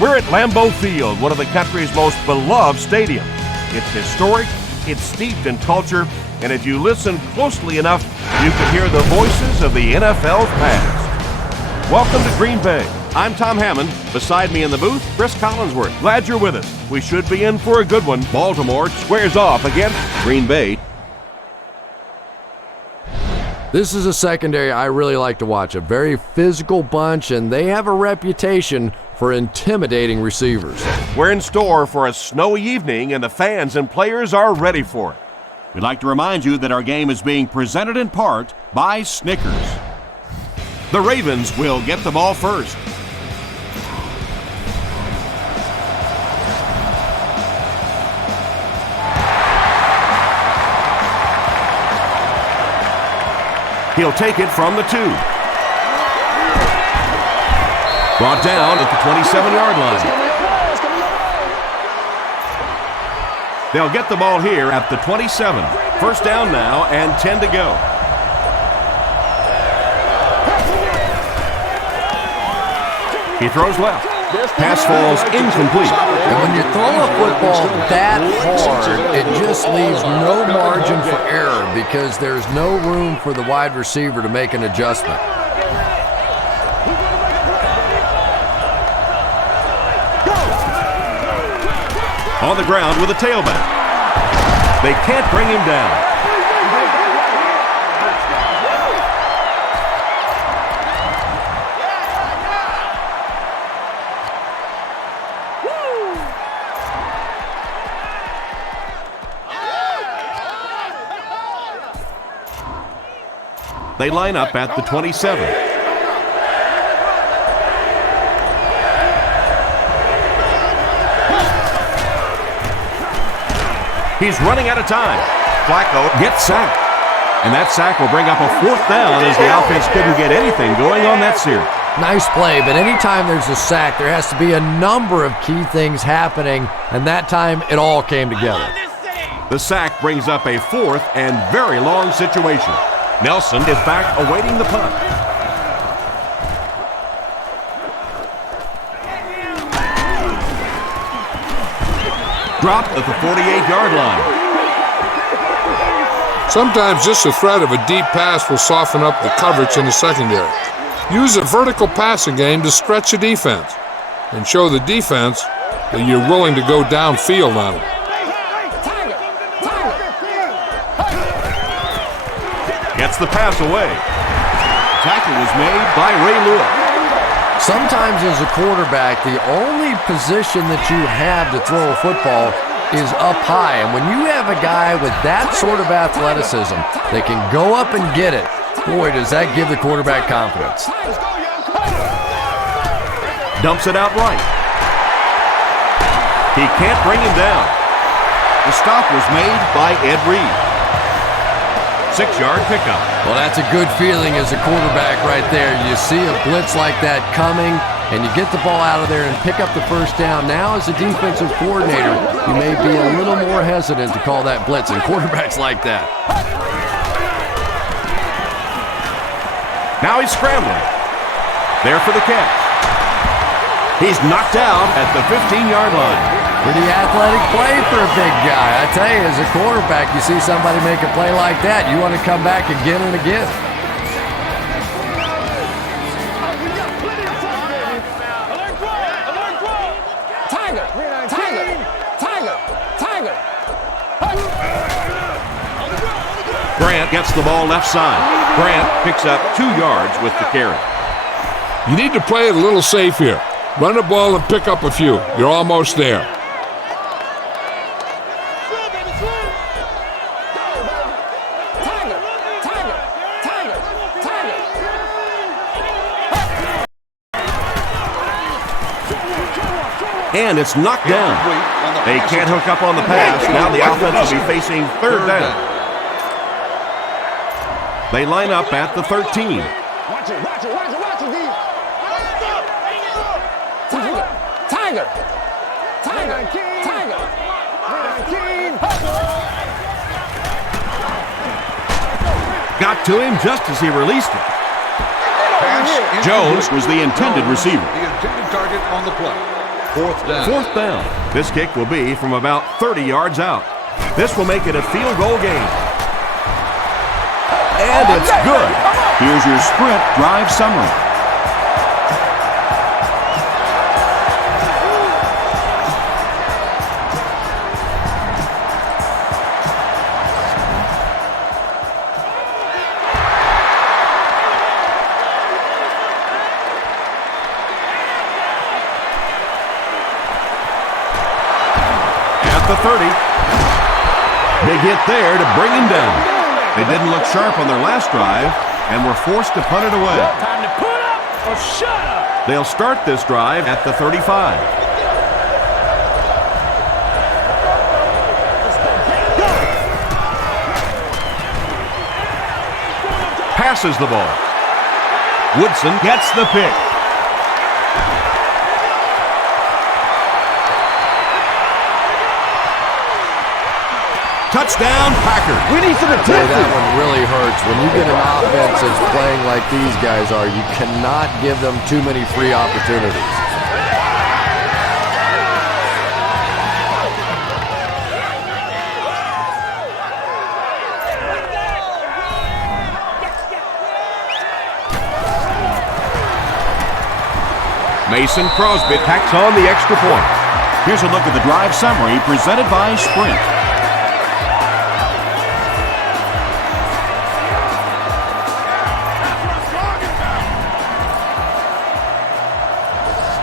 We're at Lambeau Field, one of the country's most beloved stadiums. It's historic, it's steeped in culture, and if you listen closely enough, you can hear the voices of the NFL's past. Welcome to Green Bay. I'm Tom Hammond. Beside me in the booth, Chris Collinsworth. Glad you're with us. We should be in for a good one. Baltimore squares off against Green Bay. This is a secondary I really like to watch. A very physical bunch, and they have a reputation for intimidating receivers. We're in store for a snowy evening, and the fans and players are ready for it. We'd like to remind you that our game is being presented in part by Snickers. The Ravens will get the ball first. He'll take it from the 2. Brought down at the 27-yard line. They'll get the ball here at the 27. First down now and 10 to go. He throws left. Pass falls incomplete. And when you throw a football that hard, it just leaves no margin for error because there's no room for the wide receiver to make an adjustment. On the ground with a tailback. They can't bring him down. They line up at the 27. He's running out of time. Flacco gets sacked. And that sack will bring up a 4th down as the offense couldn't get anything going on that series. Nice play, but anytime there's a sack, there has to be a number of key things happening, and that time it all came together. The sack brings up a 4th and very long situation. Nelson is back awaiting the punt. Dropped at the 48-yard line. Sometimes just the threat of a deep pass will soften up the coverage in the secondary. Use a vertical passing game to stretch the defense and show the defense that you're willing to go downfield on them. Gets the pass away. Tackle was made by Ray Lewis. Sometimes as a quarterback, the only position that you have to throw a football is up high. And when you have a guy with that sort of athleticism that can go up and get it, boy, does that give the quarterback confidence. Dumps it out right. He can't bring him down. The stop was made by Ed Reed. 6-yard pickup. Well, that's a good feeling as a quarterback right there. You see a blitz like that coming, and you get the ball out of there and pick up the first down. Now, as a defensive coordinator, you may be a little more hesitant to call that blitz, and quarterbacks like that. Now he's scrambling. There for the catch. He's knocked out at the 15-yard line. Pretty athletic play for a big guy. I tell you, as a quarterback, you see somebody make a play like that, you want to come back again and again. Grant gets the ball left side. Grant picks up 2 yards with the carry. You need to play it a little safe here. Run the ball and pick up a few. You're almost there. And it's knocked down. They can't hook up on the pass. Now the offense will be facing 3rd down. They line up at the 13. Got to him just as he released it. Jones was the intended receiver. The intended target on the play. Fourth down. This kick will be from about 30 yards out. This will make it a field goal game. And it's good. Here's your Sprint drive summary. The 30. Big hit there to bring him down. They didn't look sharp on their last drive and were forced to punt it away. Time to put up or shut up. They'll start this drive at the 35. Passes the ball. Woodson gets the pick. Touchdown, Packers. We need some attention. Boy, that one really hurts. When you get an offense that's playing like these guys are, you cannot give them too many free opportunities. Mason Crosby tacks on the extra point. Here's a look at the drive summary presented by Sprint.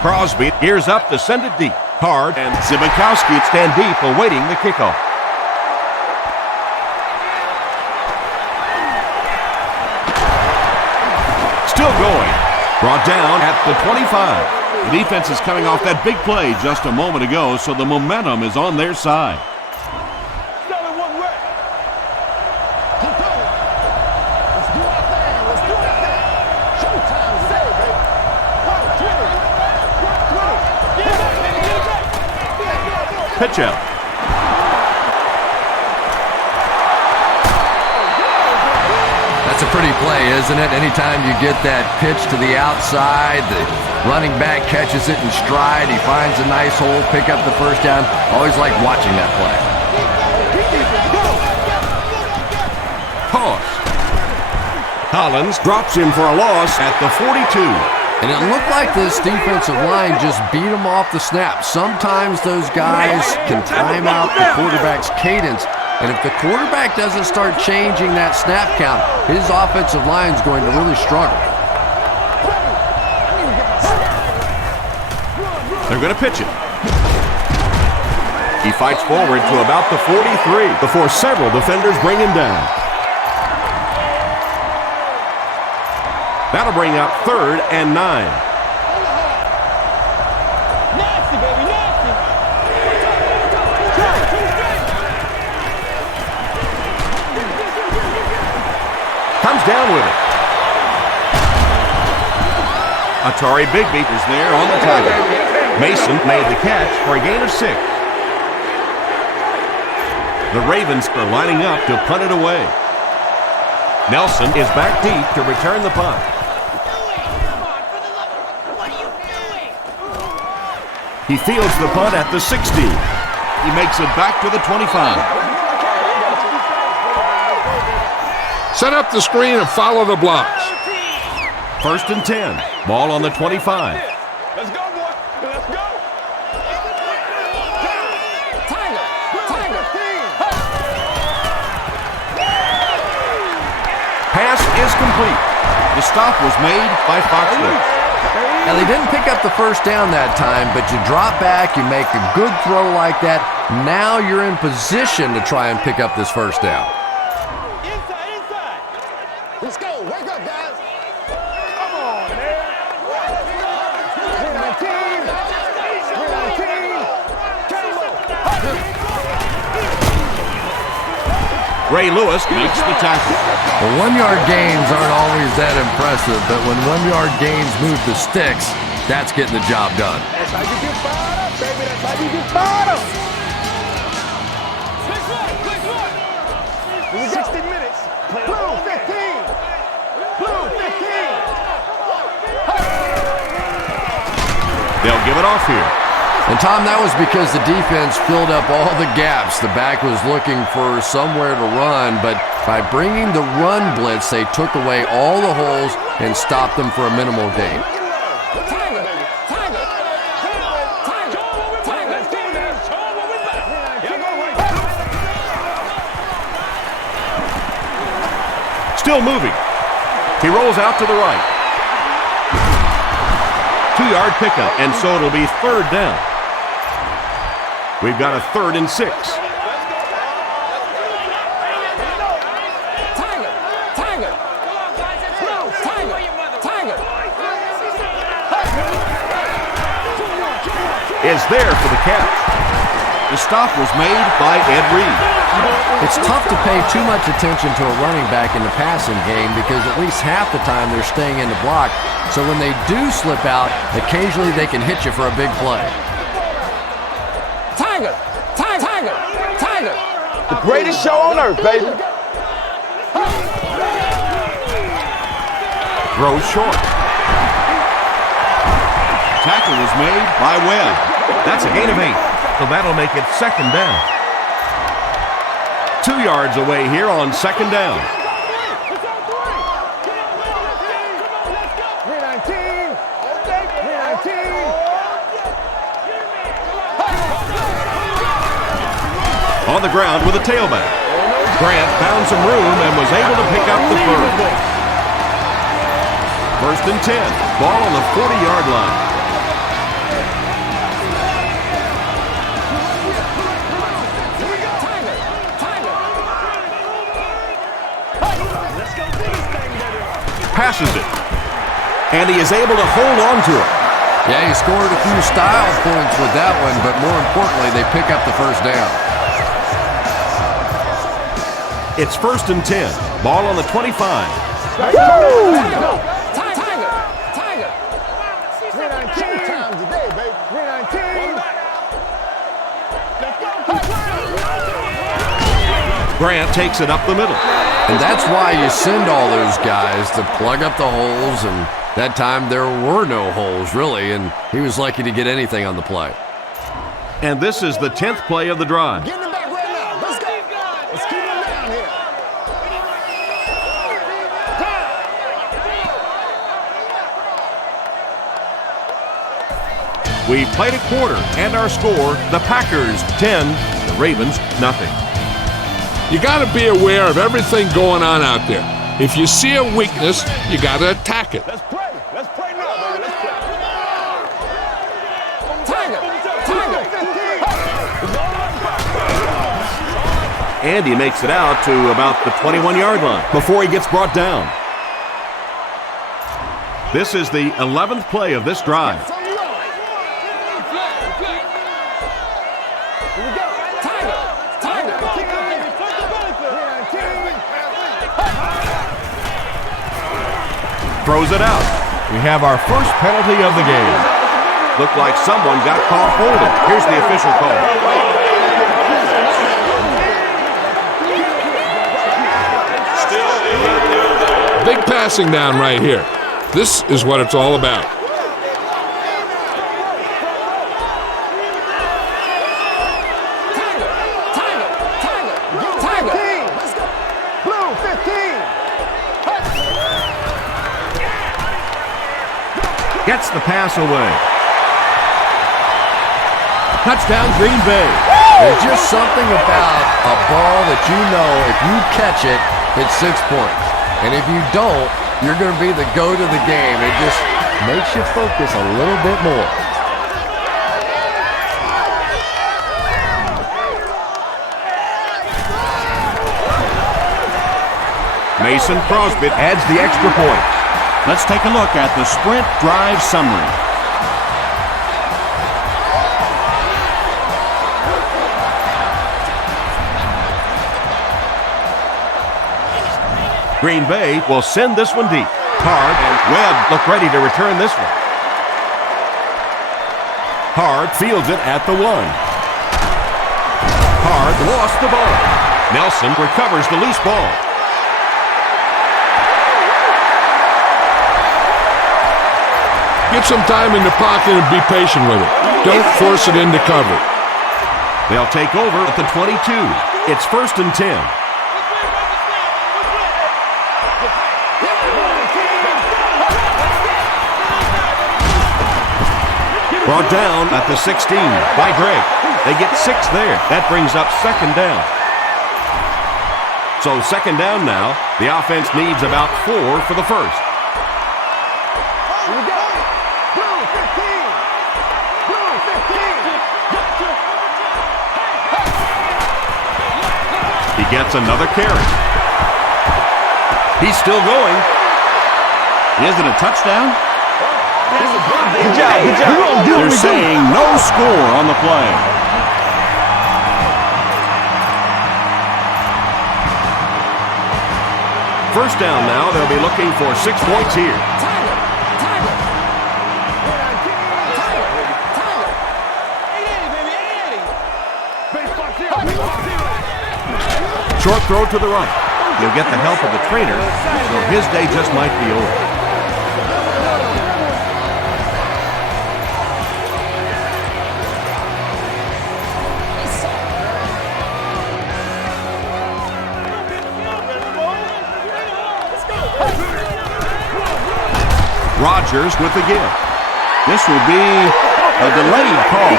Crosby gears up to send it deep. Hard, and Zibikowski stand deep awaiting the kickoff. Still going. Brought down at the 25. The defense is coming off that big play just a moment ago, so the momentum is on their side. Pitch out. That's a pretty play, isn't it? Anytime you get that pitch to the outside, the running back catches it in stride, he finds a nice hole, pick up the first down. Always like watching that play. Toss. Collins drops him for a loss at the 42. And it looked like this defensive line just beat them off the snap. Sometimes those guys can time out the quarterback's cadence. And if the quarterback doesn't start changing that snap count, his offensive line is going to really struggle. They're going to pitch it. He fights forward to about the 43 before several defenders bring him down. That'll bring up 3rd and 9. Nasty, baby, nasty. Comes down with it. Atari Bigby is there on the target. Mason made the catch for a gain of 6. The Ravens are lining up to punt it away. Nelson is back deep to return the punt. He fields the punt at the 60. He makes it back to the 25. Set up the screen and follow the blocks. 1st and 10. Ball on the 25. Let's go, boy. Let's go. Pass is complete. The stop was made by Foxworth. Now, they didn't pick up the first down that time, but you drop back, you make a good throw like that. Now you're in position to try and pick up this first down. Inside. Let's go. Wake up, guys. Come on, man. We're on team. Ray Lewis makes the tackle. Well, 1-yard gains aren't always that impressive, but when 1-yard gains move the sticks, that's getting the job done. That's how you get fired up, baby. That's how you get fired up. 60 minutes. Blue 15. Blue 15. They'll give it off here. And Tom, that was because the defense filled up all the gaps. The back was looking for somewhere to run, but by bringing the run blitz, they took away all the holes and stopped them for a minimal gain. Still moving. He rolls out to the right. 2-yard pickup, and so it'll be 3rd down. We've got a 3rd and 6. Is there for the catch. The stop was made by Ed Reed. It's tough to pay too much attention to a running back in the passing game because at least half the time they're staying in the block. So when they do slip out, occasionally they can hit you for a big play. Tiger! Tiger! Tiger! The greatest show on earth, baby. Throws short. Tackle was made by Webb. That's a gain of 8. So that'll make it 2nd down. 2 yards away here on 2nd down. 319. On the ground with a tailback. Grant found some room and was able to pick up the first. 1st and 10. Ball on the 40-yard line. Passes it. And he is able to hold on to it. Yeah, he scored a few style points with that one, but more importantly, they pick up the 1st down. It's 1st and 10. Ball on the 25. Tiger! 319 times a day, baby. 319. Grant takes it up the middle. And that's why you send all those guys to plug up the holes, and that time there were no holes, really, and he was lucky to get anything on the play. And this is the 10th play of the drive. Get him back right now. Let's go. Let's keep him down here. We've played a quarter, and our score, the Packers 10, the Ravens nothing. You got to be aware of everything going on out there. If you see a weakness, you got to attack it. Let's pray. Let's pray now, baby. Let's pray. Tiger! And he makes it out to about the 21-yard line before he gets brought down. This is the 11th play of this drive. Throws it out. We have our first penalty of the game. Looked like someone got caught holding. Here's the official call. Big passing down right here. This is what it's all about. Gets the pass away. Touchdown, Green Bay. There's just something about a ball that you know if you catch it, it's 6 points. And if you don't, you're going to be the goat of the game. It just makes you focus a little bit more. Mason Crosby adds the extra point. Let's take a look at the sprint drive summary. Green Bay will send this one deep. Hard and Webb look ready to return this one. Hard fields it at the 1. Hard lost the ball. Nelson recovers the loose ball. Get some time in the pocket and be patient with it. Don't force it into cover. They'll take over at the 22. It's 1st and 10. Brought down at the 16 by Drake. They get 6 there. That brings up 2nd down. So 2nd down now. The offense needs about 4 for the first. He gets another carry. He's still going. Is it a touchdown? Good job, good job. They're saying no score on the play. First down now. They'll be looking for 6 points here. Short throw to the right. He'll get the help of the trainer, so his day just might be over. Rodgers with the give. This will be a delayed call.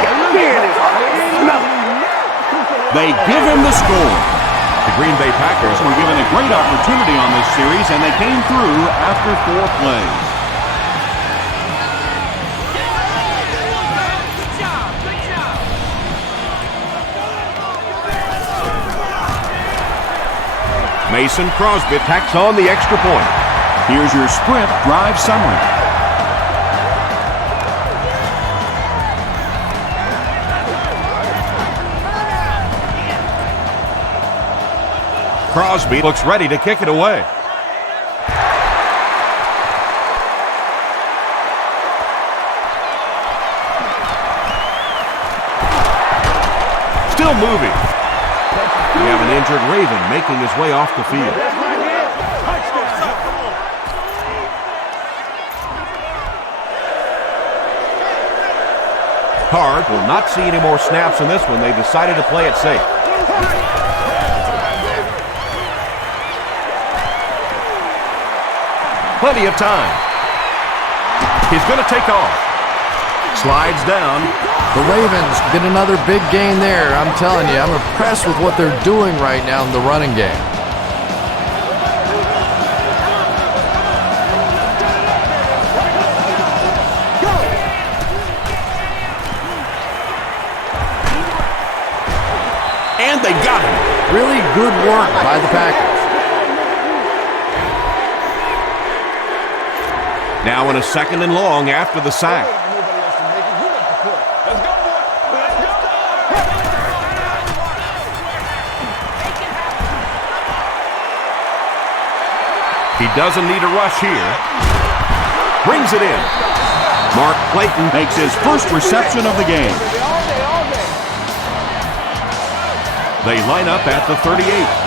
They give him the score. The Green Bay Packers Were given a great opportunity on this series, and they came through after 4 plays. Mason Crosby tacks on the extra point. Here's your Sprint drive summary. Crosby looks ready to kick it away. Still moving. We have an injured Raven making his way off the field. Hard will not see any more snaps in this one. They decided to play it safe. Plenty of time. He's going to take off. Slides down. The Ravens get another big gain there. I'm telling you, I'm impressed with what they're doing right now in the running game. And they got him. Really good work by the Packers. Now in a 2nd and long after the sack. He doesn't need a rush here. Brings it in. Mark Clayton makes his first reception of the game. They line up at the 38.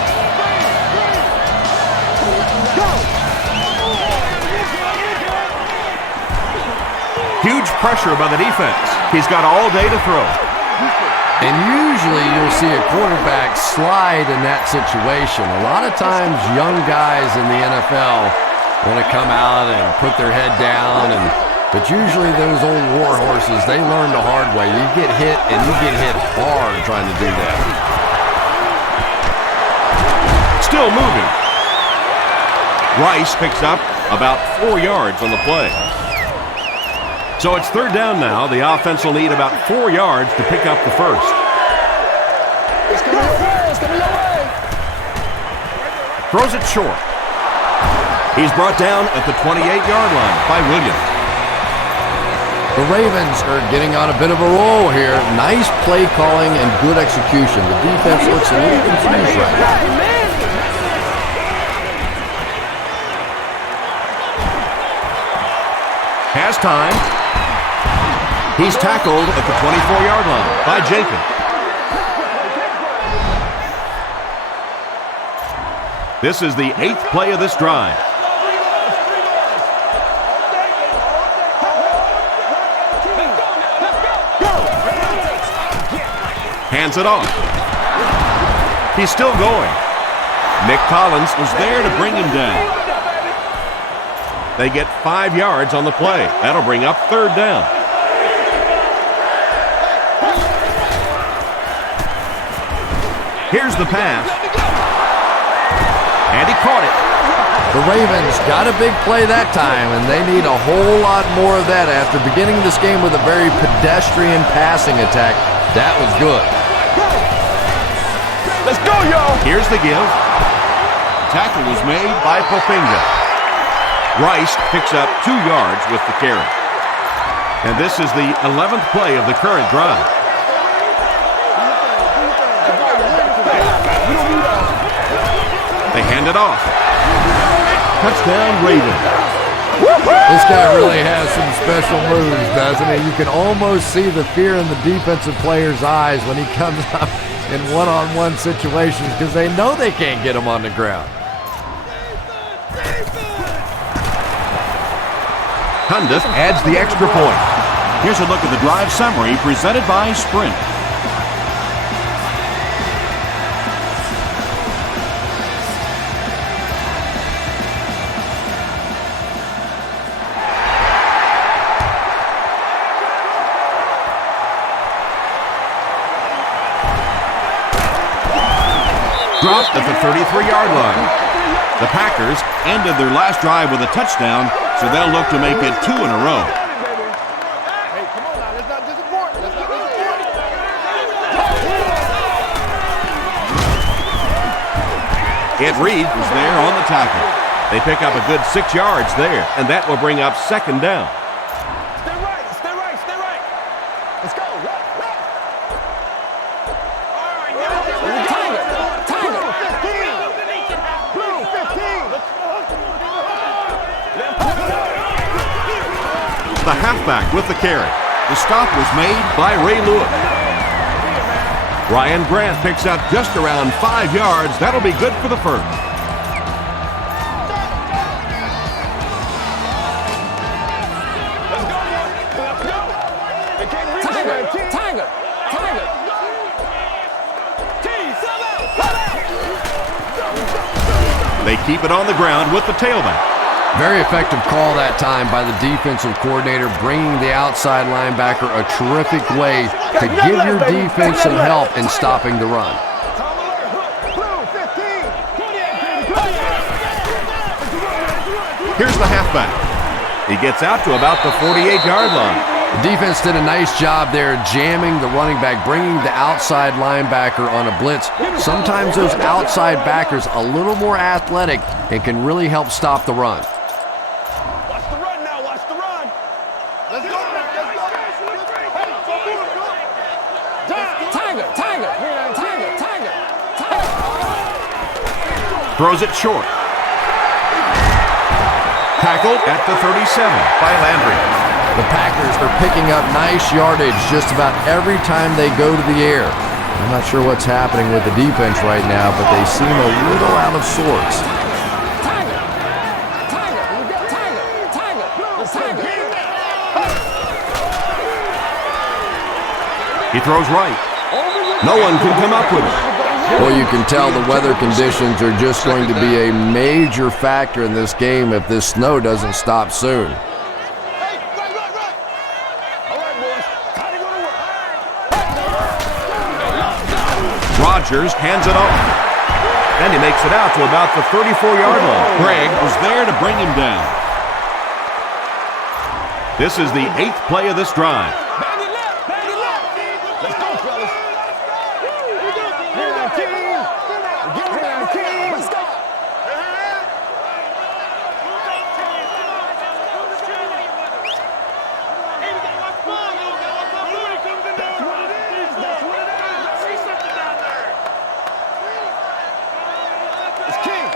Huge pressure by the defense. He's got all day to throw. And usually you'll see a quarterback slide in that situation. A lot of times young guys in the NFL want to come out and put their head down, but usually those old war horses, they learn the hard way. You get hit, and you get hit hard trying to do that. Still moving. Rice picks up about 4 yards on the play. So it's 3rd down now. The offense will need about 4 yards to pick up the first. Throws it short. He's brought down at the 28-yard line by Williams. The Ravens are getting on a bit of a roll here. Nice play calling and good execution. The defense looks a little confused right now. Has time. He's tackled at the 24-yard line by Jenkins. This is the 8th play of this drive. hands it off. He's still going. Nick Collins was there to bring him down. They get 5 yards on the play. That'll bring up 3rd down. Here's the pass. And he caught it. The Ravens got a big play that time, and they need a whole lot more of that after beginning this game with a very pedestrian passing attack. That was good. Let's go, y'all. Here's the give. Tackle was made by Pofinga. Rice picks up 2 yards with the carry. And this is the 11th play of the current drive. They hand it off. Touchdown, Ravens. This guy really has some special moves, doesn't he? You can almost see the fear in the defensive player's eyes when he comes up in one-on-one situations because they know they can't get him on the ground. Cundiff adds the extra point. Here's a look at the drive summary presented by Sprint. Dropped at the 33-yard line. The Packers ended their last drive with a touchdown, so they'll look to make it 2 in a row. Ed Reed was there on the tackle. They pick up a good 6 yards there, and that will bring up 2nd down. Stay right, stay right, stay right. Let's go. The halfback with the carry. The stop was made by Ray Lewis. Ryan Grant picks up just around 5 yards. That'll be good for the first. They keep it on the ground with the tailback. Very effective call that time by the defensive coordinator, bringing the outside linebacker a terrific way to give your defense some help in stopping the run. Here's the halfback. He gets out to about the 48-yard line. The defense did a nice job there jamming the running back, bringing the outside linebacker on a blitz. Sometimes those outside backers a little more athletic and can really help stop the run. Watch the run now, watch the run. Let's go. Tiger. Throws it short. Tackled at the 37 by Landry. The Packers are picking up nice yardage just about every time they go to the air. I'm not sure what's happening with the defense right now, but they seem a little out of sorts. He throws right. No one can come up with it. Well, you can tell the weather conditions are just going to be a major factor in this game if this snow doesn't stop soon. Rodgers hands it off. And he makes it out to about the 34-yard line. Greg was there to bring him down. This is the 8th play of this drive. Let's go, fellas. Let's go. It's King.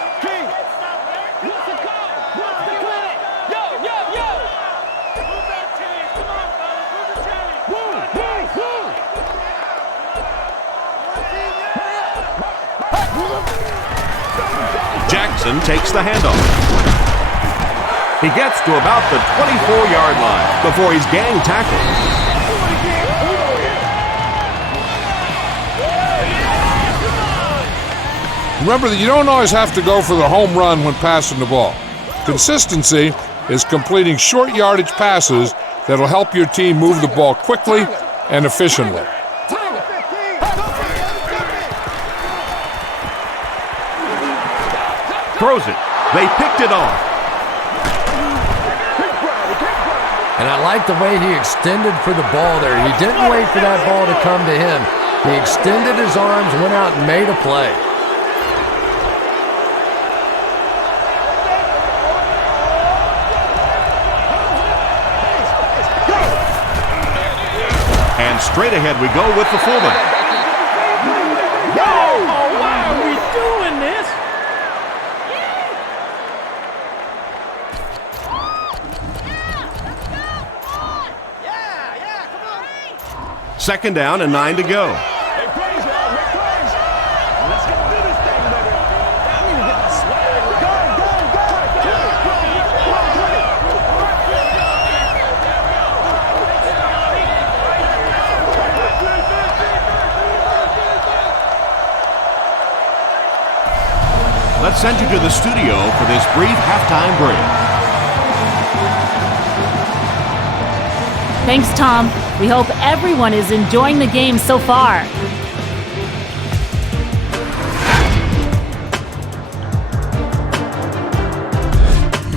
What's the call? What's the call? Yo. Move that chain. Come on, fellas. Move the chain. Woo. Jackson takes the handoff. He gets to about the 24-yard line before he's gang tackled. Remember that you don't always have to go for the home run when passing the ball. Consistency is completing short yardage passes that'll help your team move the ball quickly and efficiently. Throws it. They picked it off. And I like the way he extended for the ball there. He didn't wait for that ball to come to him. He extended his arms, went out and made a play. And straight ahead we go with the fullback. Oh, why are we doing this? Second down and 9 to go. Make plays, y'all. Make plays. Let's get through this thing, baby. I need to get my swag right. Let's send you to the studio for this brief halftime break. Thanks, Tom. We hope everyone is enjoying the game so far.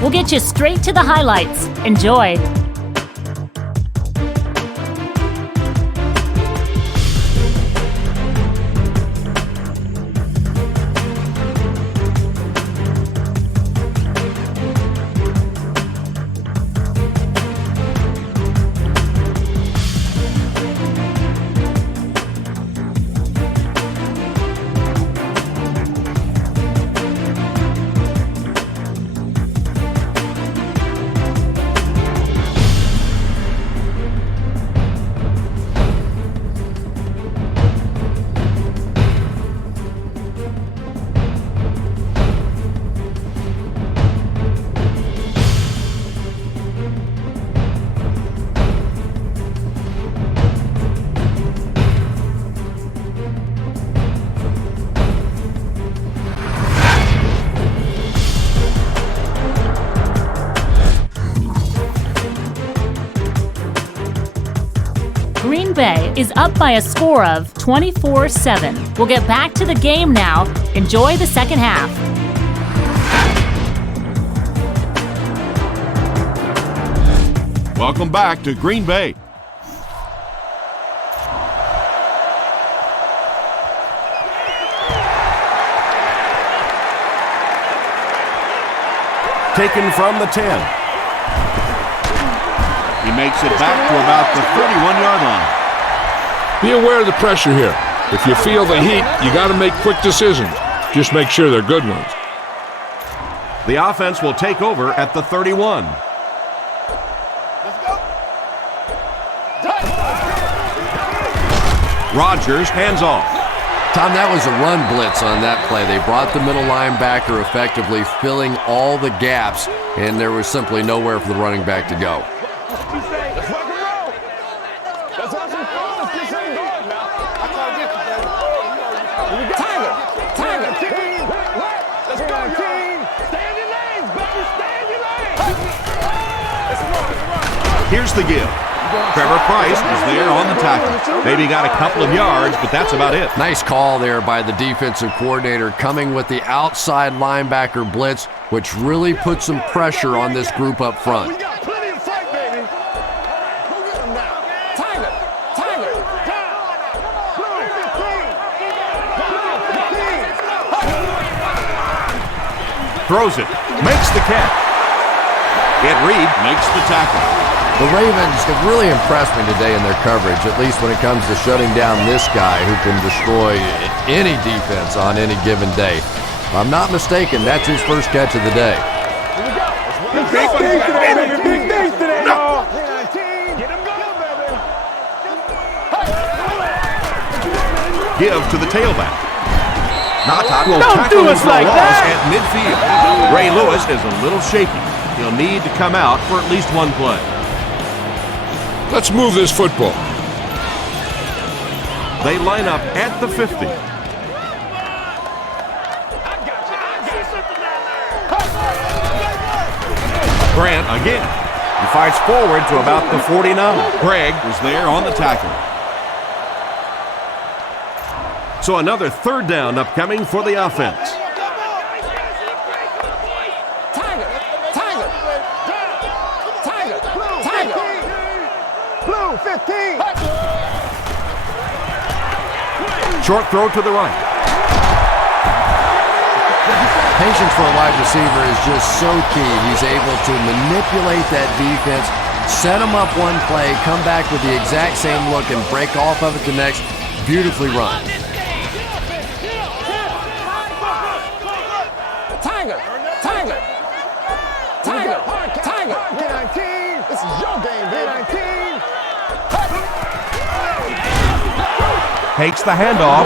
We'll get you straight to the highlights. Enjoy. Green Bay is up by a score of 24-7. We'll get back to the game now. Enjoy the second half. Welcome back to Green Bay. Taken from the 10. He makes it back to about the 31-yard line. Be aware of the pressure here. If you feel the heat, you got to make quick decisions. Just make sure they're good ones. The offense will take over at the 31. Rodgers hands off. Tom, that was a run blitz on that play. They brought the middle linebacker effectively filling all the gaps, and there was simply nowhere for the running back to go. Let's rock and roll. Let's have some fun. Let's get something going now. I can't get you, baby. Tiger. Team. Let's go, team. Stay in your lanes, baby. Stay in your lanes. Let's run. Here's the give. Trevor Price is there on the tackle. Maybe got a couple of yards, but that's about it. Nice call there by the defensive coordinator, coming with the outside linebacker blitz, which really put some pressure on this group up front. We got plenty of fight, baby. Go get him now. Tiger. Throws it. Makes the catch. Ed Reed makes the tackle. The Ravens have really impressed me today in their coverage, at least when it comes to shutting down this guy who can destroy any defense on any given day. If I'm not mistaken, that's his first catch of the day. Big things today, baby. Big things today, y'all. Get him going, baby. Give to the tailback. Nata will Don't tackle do him us for a like loss that. at midfield. Ray Lewis is a little shaky. He'll need to come out for at least one play. Let's move this football. They line up at the 50. Grant again. He fights forward to about the 49. Gregg was there on the tackle. So another third down upcoming for the offense. Blue 15. Short throw to the right. Patience for a wide receiver is just so key. He's able to manipulate that defense, set them up one play, come back with the exact same look, and break off of it the next. Beautifully run. Tiger. 19. This is your game, B19. Takes the handoff,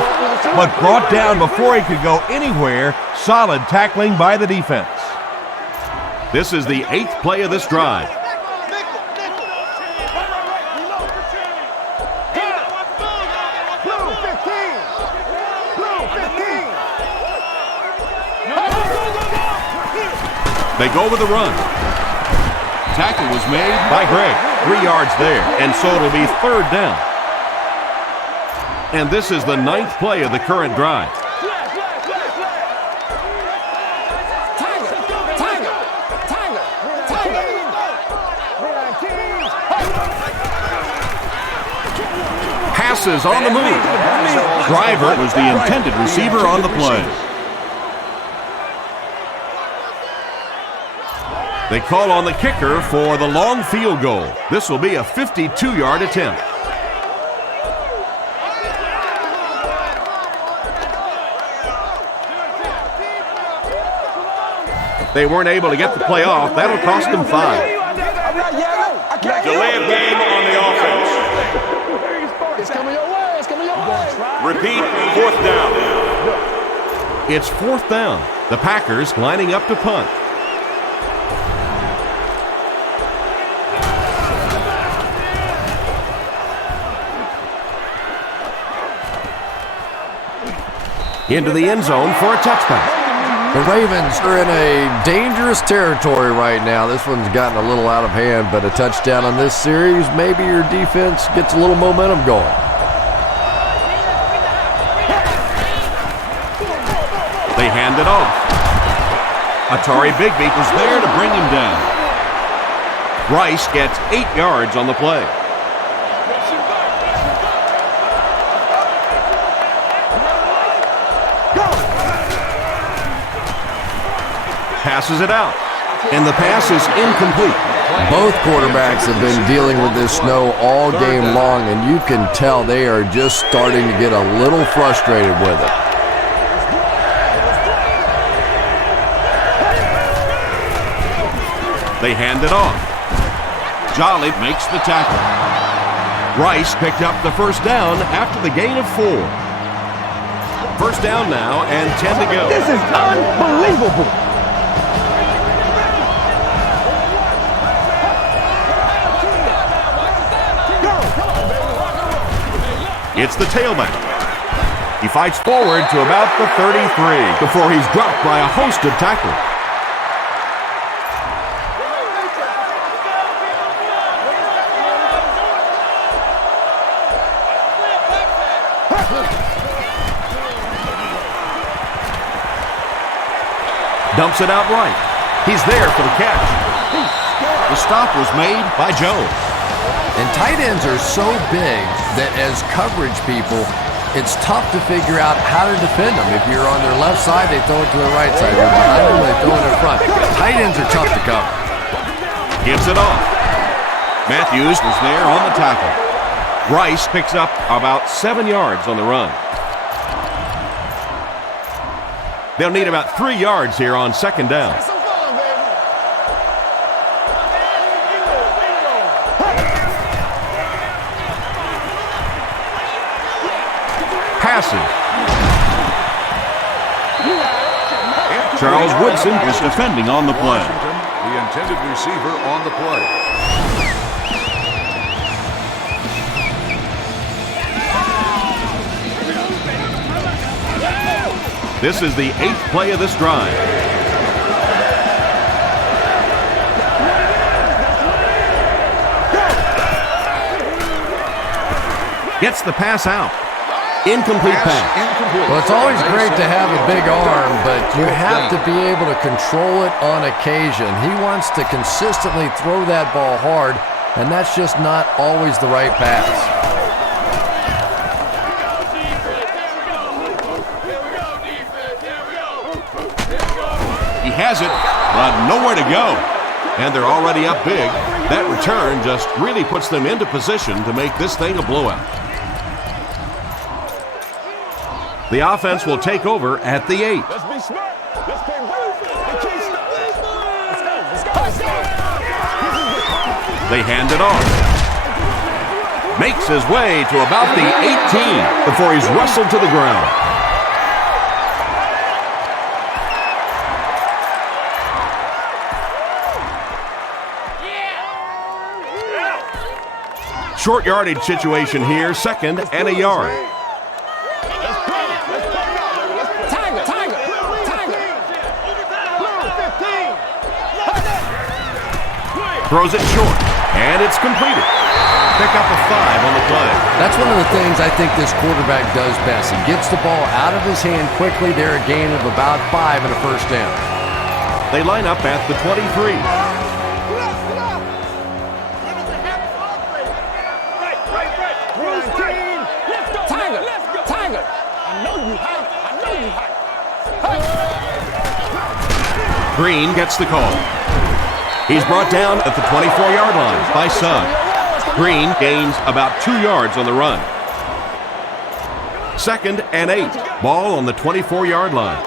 but brought down before he could go anywhere. Solid tackling by the defense. This is the 8th play of this drive. Blue 15. They go with the run. Tackle was made By Gregg. 3 yards there, and so it'll be third down. And this is the 9th play of the current drive. Passes on the move. Driver was the intended receiver on the play. They call on the kicker for the long field goal. This will be a 52-yard attempt. They weren't able to get the play off. That'll cost them 5. Delay of game on the offense. It's coming your way. Repeat, 4th down. It's 4th down. The Packers lining up to punt. Into the end zone for a touchback. The Ravens are in a dangerous territory right now. This one's gotten a little out of hand, but a touchdown on this series, maybe your defense gets a little momentum going. They hand it off. Atari Bigby was there to bring him down. Rice gets 8 yards on the play. Passes it out, and the pass is incomplete. Both quarterbacks have been dealing with this snow all game long, and you can tell they are just starting to get a little frustrated with it. They hand it off. Jolly makes the tackle. Rice picked up the first down after the gain of 4. First down now and 10 to go. This is unbelievable. It's the tailback. He fights forward to about the 33 before he's dropped by a host of tacklers. Dumps it out right. He's there for the catch. The stop was made by Jones. And tight ends are so big that as coverage people, it's tough to figure out how to defend them. If you're on their left side, they throw it to the right side. If you're behind them, they throw it in front. Tight ends are tough to cover. Gives it off. Matthews was there on the tackle. Rice picks up about 7 yards on the run. They'll need about 3 yards here on second down. Passing. Charles Woodson is defending on the play. The intended receiver on the play. This is the 8th play of this drive. Gets the pass out. Incomplete pass. Well, it's always great to have a big arm, but you have to be able to control it on occasion. He wants to consistently throw that ball hard, and that's just not always the right pass. He has it, but nowhere to go. And they're already up big. That return just really puts them into position to make this thing a blowout. The offense will take over at the 8. Let's be smart. Let's play They hand it off. Makes his way to about the 18 before he's wrestled to the ground. Short yardage situation here, 2nd and a yard. Throws it short, and it's completed. Pick up a 5 on the play. That's one of the things I think this quarterback does best. He gets the ball out of his hand quickly. They're a gain of about 5 and a first down. They line up at the 23. Green gets the call. He's brought down at the 24-yard line by Sugg. Green gains about 2 yards on the run. 2nd and 8. Ball on the 24-yard line.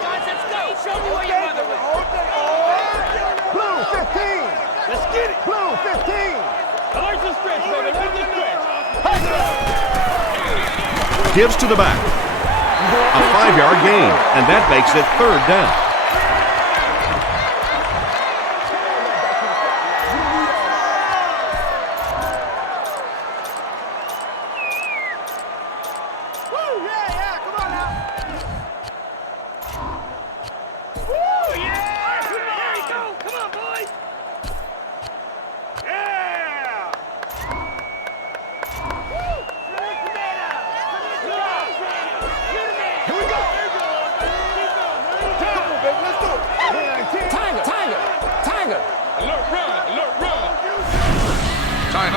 Blue 15. Let's get it. Blue 15. Gives to the back. A 5-yard gain, and that makes it 3rd down.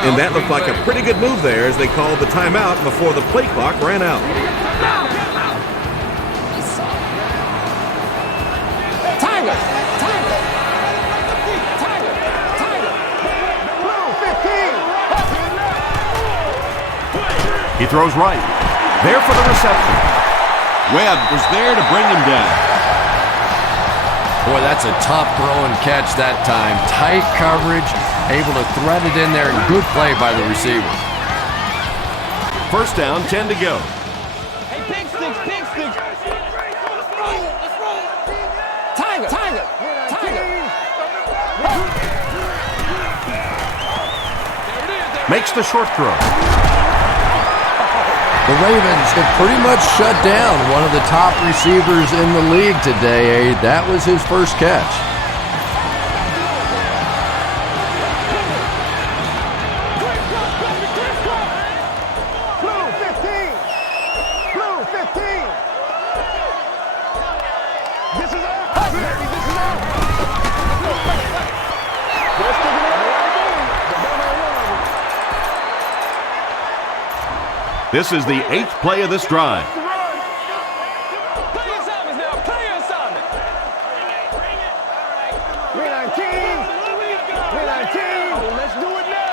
And that looked like a pretty good move there as they called the timeout before the play clock ran out. He throws right. There for the reception. Webb was there to bring him down. Boy, that's a tough throw and catch that time. Tight coverage, able to thread it in there, and good play by the receiver. First down, 10 to go. Hey, pick sticks, pick sticks. Let's roll. Tiger. Makes the short throw. The Ravens have pretty much shut down one of the top receivers in the league today. That was his first catch. Blue 15. Blue 15. This is our baby. This is our. This is the 8th play of this drive. Play assignments now. Play assignments. 319. 319. Oh, let's do it now.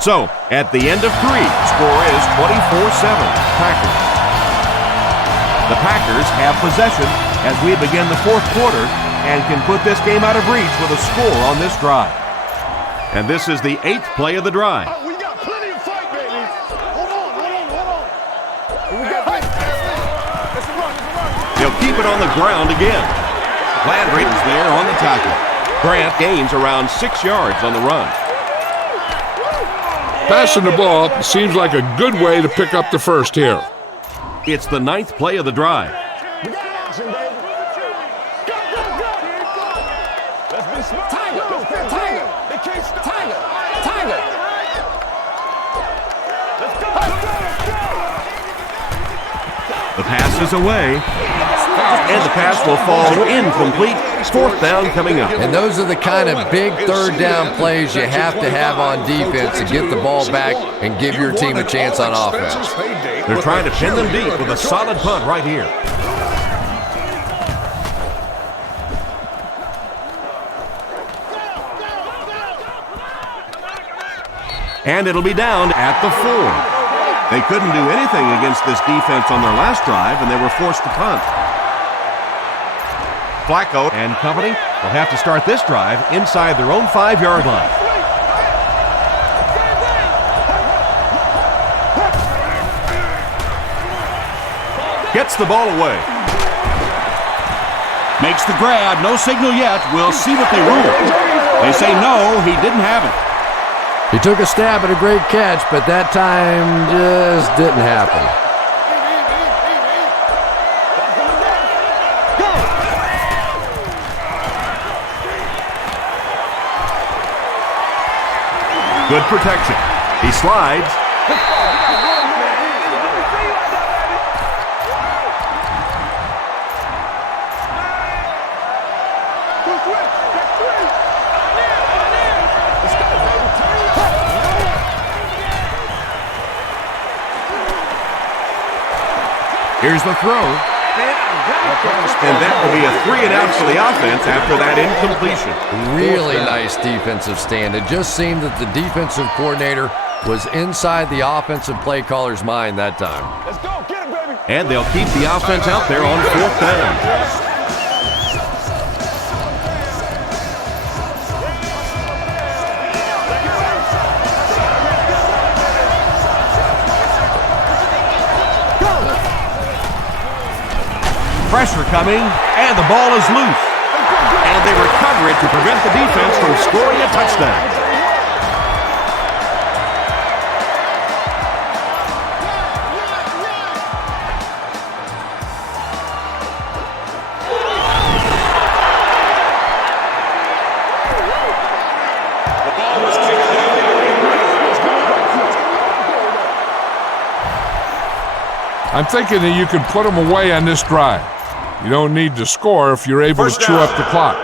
So, at the end of 3, score is 24-7, Packers. The Packers have possession as we begin the 4th quarter and can put this game out of reach with a score on this drive. And this is the 8th play of the drive. Oh, we got plenty of fight, baby. Hold on. We got fight. Let's run. He'll keep it on the ground again. Landry is there on the tackle. Grant gains around 6 yards on the run. Passing the ball seems like a good way to pick up the first here. It's the 9th play of the drive. We got action, baby. Go. Let's be smart. Tiger. They Tiger. Tiger. Let's go. The pass is away, and the pass will fall incomplete. Fourth down coming up. And those are the kind of big third down plays you have to have on defense to get the ball back and give your team a chance on offense. They're trying to pin them deep with a solid punt right here. And it'll be down at the 4. They couldn't do anything against this defense on their last drive, and they were forced to punt. Flacco and company will have to start this drive inside their own 5-yard line. Gets the ball away. Makes the grab. No signal yet. We'll see what they rule. They say no, he didn't have it. He took a stab at a great catch, but that time just didn't happen. Good protection. He slides. Here's the throw. And that will be a 3-and-out for the offense after that incompletion. Really nice defensive stand. It just seemed that the defensive coordinator was inside the offensive play caller's mind that time. Let's go. Get it, baby. And they'll keep the offense out there on 4th down. Pressure coming, and the ball is loose. And they recover it to prevent the defense from scoring a touchdown. I'm thinking that you can put them away on this drive. You don't need to score if you're able to chew up the clock.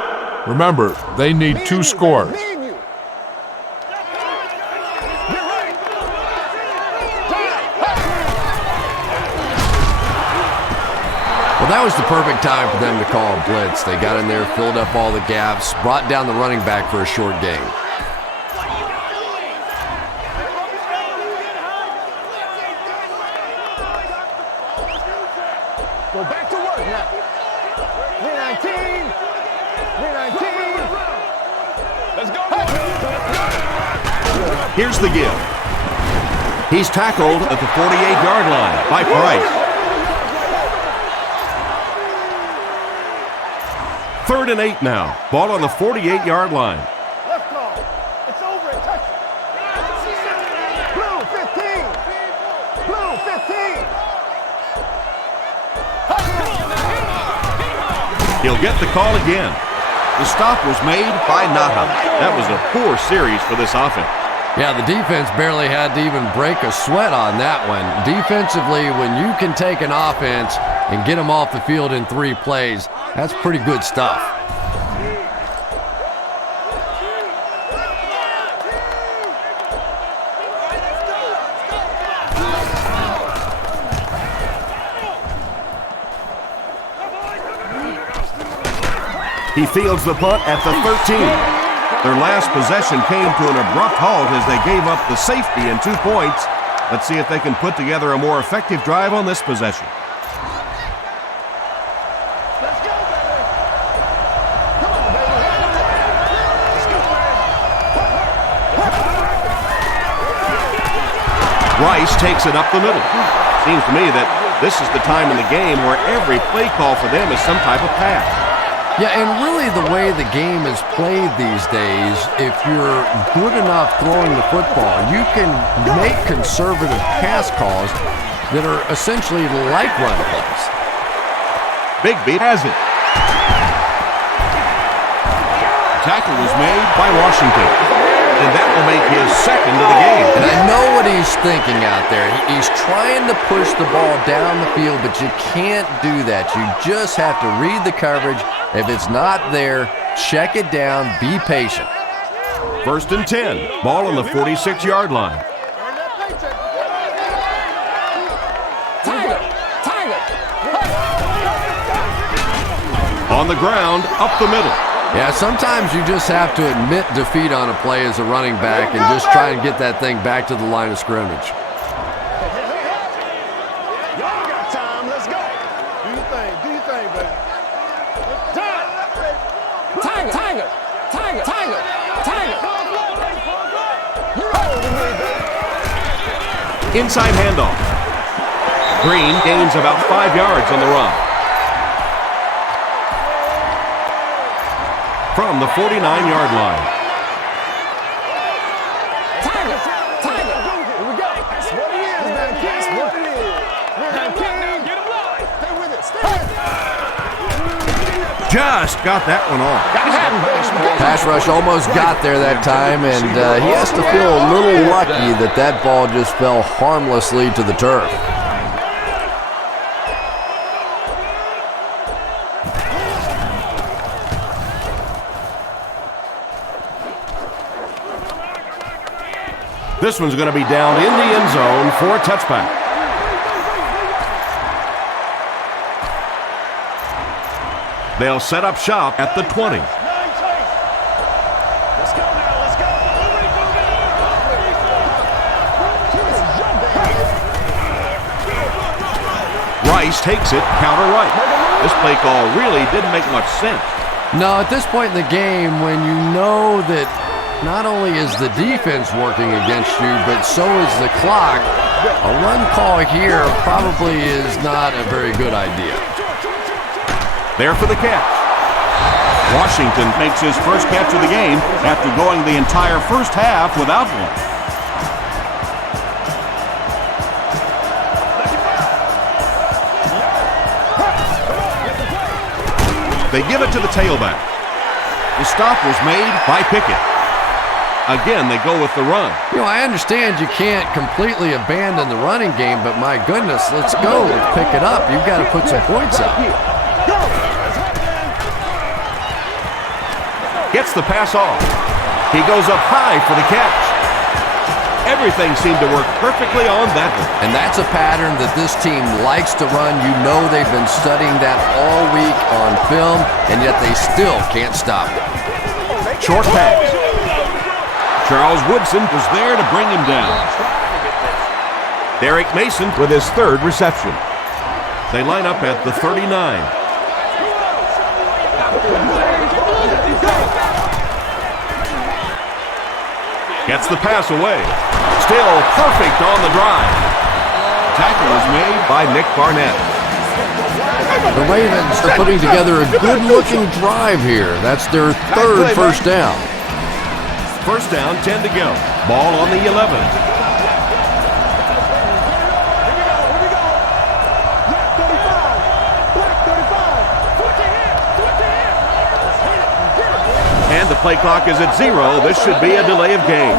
Remember, they need 2 scores. Well, that was the perfect time for them to call a blitz. They got in there, filled up all the gaps, brought down the running back for a short gain. Go back to work now. 319. 319. Let's go. Here's the give. He's tackled at the 48-yard line by Price. 3rd and 8 now. Ball on the 48-yard line. Let's go. It's over at touch. Blue 15. Blue 15. He'll get the call again. The stop was made by Naha. That was a poor series for this offense. Yeah, the defense barely had to even break a sweat on that one. Defensively, when you can take an offense and get them off the field in 3 plays, that's pretty good stuff. He fields the punt at the 13. Their last possession came to an abrupt halt as they gave up the safety and 2 points. Let's see if they can put together a more effective drive on this possession. Let's go, baby. Come on, baby. Let's go, Rice takes it up the middle. Seems to me that this is the time in the game where every play call for them is some type of pass. Yeah, and really the way the game is played these days, if you're good enough throwing the football, you can make conservative pass calls that are essentially like run plays. Bigby has it. The tackle was made by Washington. and that will make his second of the game. And I know what he's thinking out there. He's trying to push the ball down the field, but you can't do that. You just have to read the coverage. If it's not there, check it down, be patient. 1st and 10, ball on the 46-yard line. On the ground, up the middle. Yeah, sometimes you just have to admit defeat on a play as a running back and just try and get that thing back to the line of scrimmage. Y'all got time. Let's go. Do your thing. Do your thing, baby. Time. Tiger. Tiger. Tiger. Tiger. Tiger. You roll with me, baby. Inside handoff. Green gains about 5 yards on the run. From the 49-yard line. Tiger. Tiger. Here we go. That's what it is, man. That's what it is. Get him low. Stay with it. Stay with it. Just got that one off. Pass rush almost got there that time, and he has to feel a little lucky that that ball just fell harmlessly to the turf. This one's going to be down in the end zone for a touchback. They'll set up shop at the 20. Let's go now. Let's go. Rice takes it, counter right. This play call really didn't make much sense. No, at this point in the game, when you know that not only is the defense working against you, but so is the clock, a run call here probably is not a very good idea. There for the catch. Washington makes his first catch of the game after going the entire first half without one. They give it to the tailback. The stop was made by Pickett. Again, they go with the run. You know, I understand you can't completely abandon the running game, but my goodness, let's go. Let's pick it up. You've got to put some points up. Gets the pass off. He goes up high for the catch. Everything seemed to work perfectly on that one. And that's a pattern that this team likes to run. You know they've been studying that all week on film, and yet they still can't stop it. Short pass. Charles Woodson was there to bring him down. Derek Mason with his third reception. They line up at the 39. Gets the pass away. Still perfect on the drive. Tackle was made by Nick Barnett. The Ravens are putting together a good-looking drive here. That's their third first down. First down, 10 to go. Ball on the 11. And the play clock is at 0. This should be a delay of game.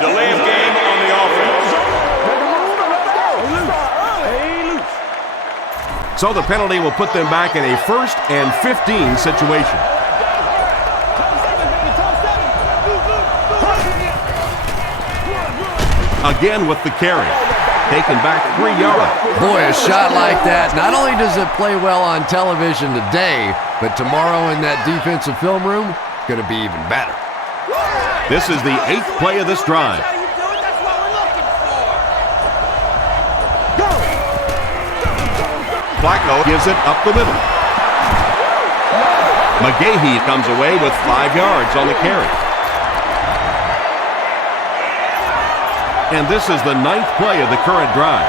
Delay of game on the offense. So the penalty will put them back in a 1st and 15 situation. Again with the carry. Taken back 3 yards. Boy, a shot like that, not only does it play well on television today, but tomorrow in that defensive film room, going to be even better. This is the 8th play of this drive. Flacco gives it up the middle. McGahee comes away with 5 yards on the carry. And this is the 9th play of the current drive.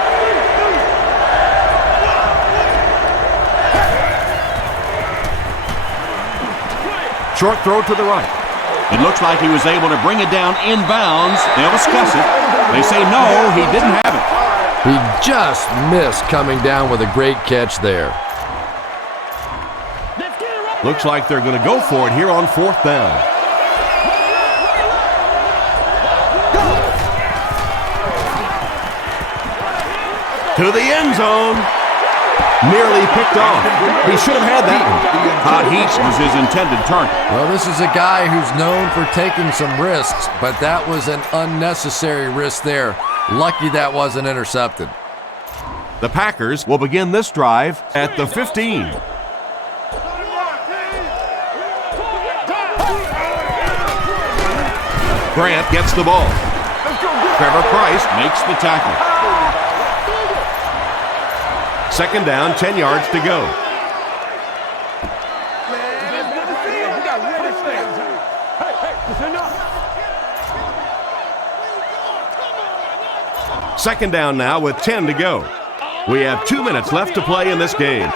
Short throw to the right. It looks like he was able to bring it down inbounds. They'll discuss it. They say no, he didn't have it. He just missed coming down with a great catch there. Looks like they're going to go for it here on 4th down. To the end zone. Nearly picked off. He should have had that one. Todd Heaps was his intended target. Well, this is a guy who's known for taking some risks, but that was an unnecessary risk there. Lucky that wasn't intercepted. The Packers will begin this drive at the 15. Grant gets the ball. Trevor Price makes the tackle. Second down, 10 yards to go. Second down now with 10 to go. We have 2 minutes left to play in this game.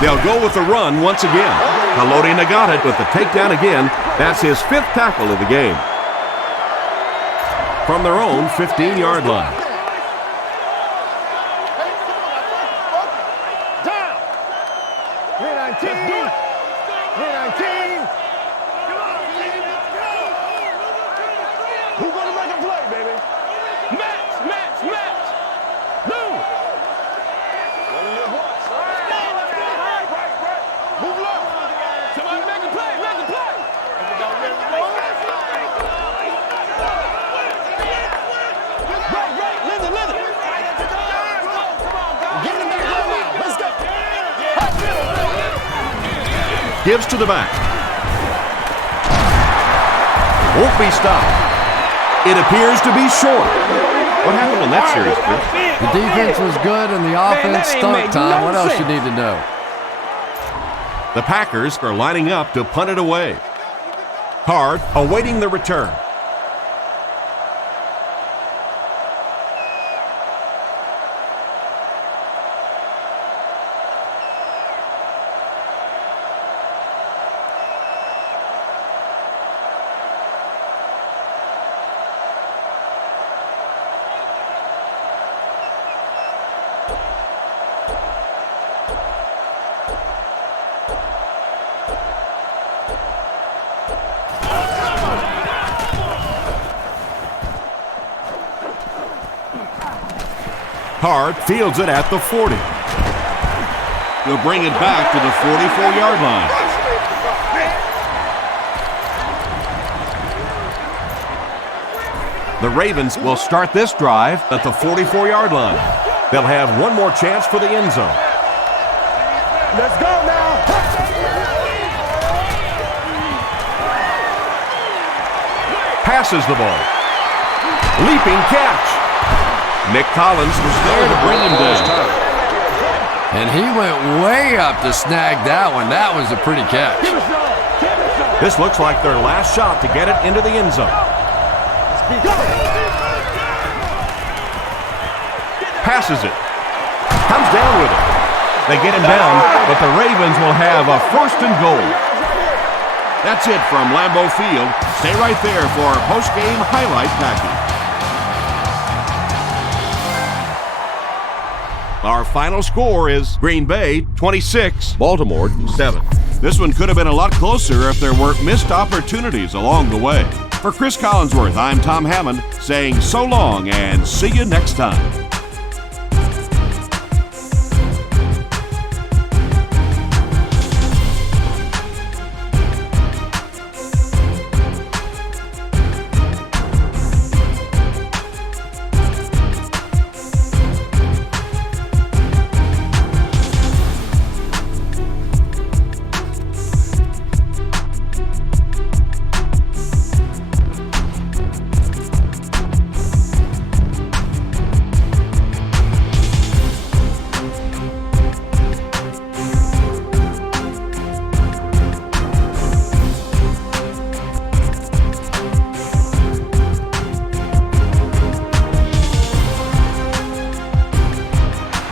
They'll go with the run once again. Haloti got it with the takedown again. That's his 5th tackle of the game. From their own 15-yard line. Who's going to make a play, baby? Match. Move. Move left. Somebody make a play. Right. Listen. Get in the back right now. Let's go. Gives to the back. Won't be stopped. It appears to be short. What happened in that series, Chris? The defense was good and the offense stunk, Tom. What else you need to know? The Packers are lining up to punt it away. Hard awaiting the return. Hard fields it at the 40. He'll bring it back to the 44-yard line. The Ravens will start this drive at the 44-yard line. They'll have one more chance for the end zone. Let's go now. Passes the ball. Leaping catch. Nick Collins was there to bring him down. And he went way up to snag that one. That was a pretty catch. This looks like their last shot to get it into the end zone. Passes it. Comes down with it. They get him down, but the Ravens will have a 1st and goal. That's it from Lambeau Field. Stay right there for our post-game highlight package. Our final score is Green Bay 26, Baltimore 7. This one could have been a lot closer if there weren't missed opportunities along the way. For Chris Collinsworth, I'm Tom Hammond saying so long and see you next time.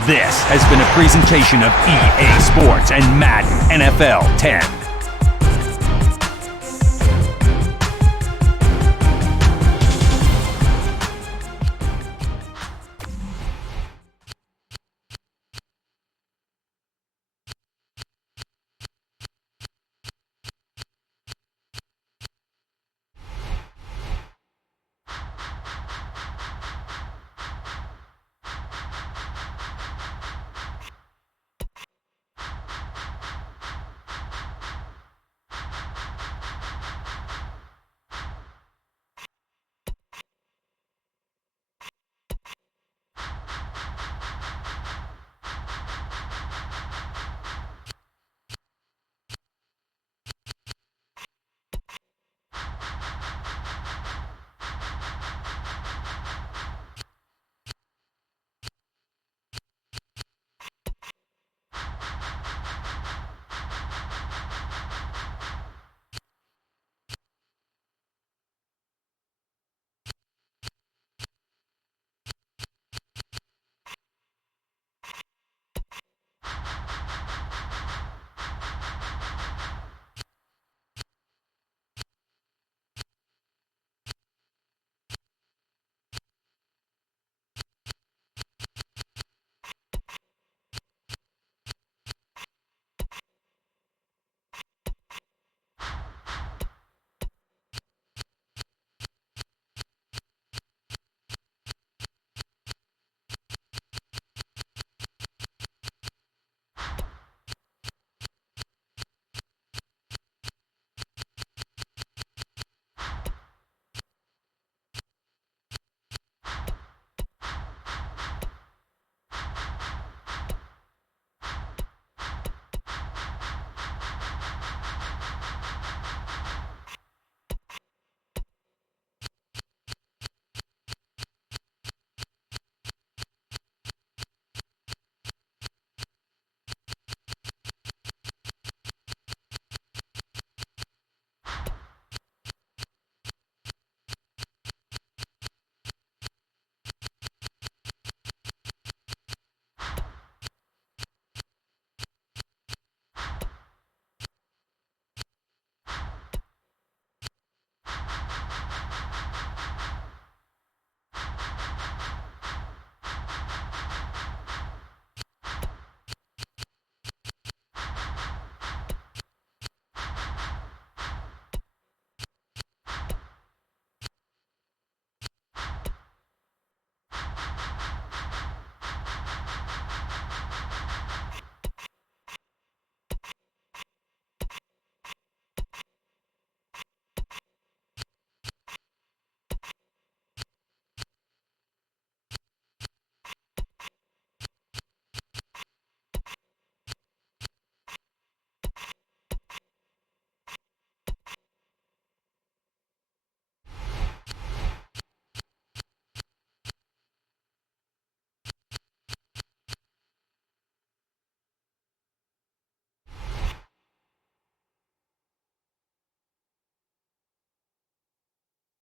This has been a presentation of EA Sports and Madden NFL 10.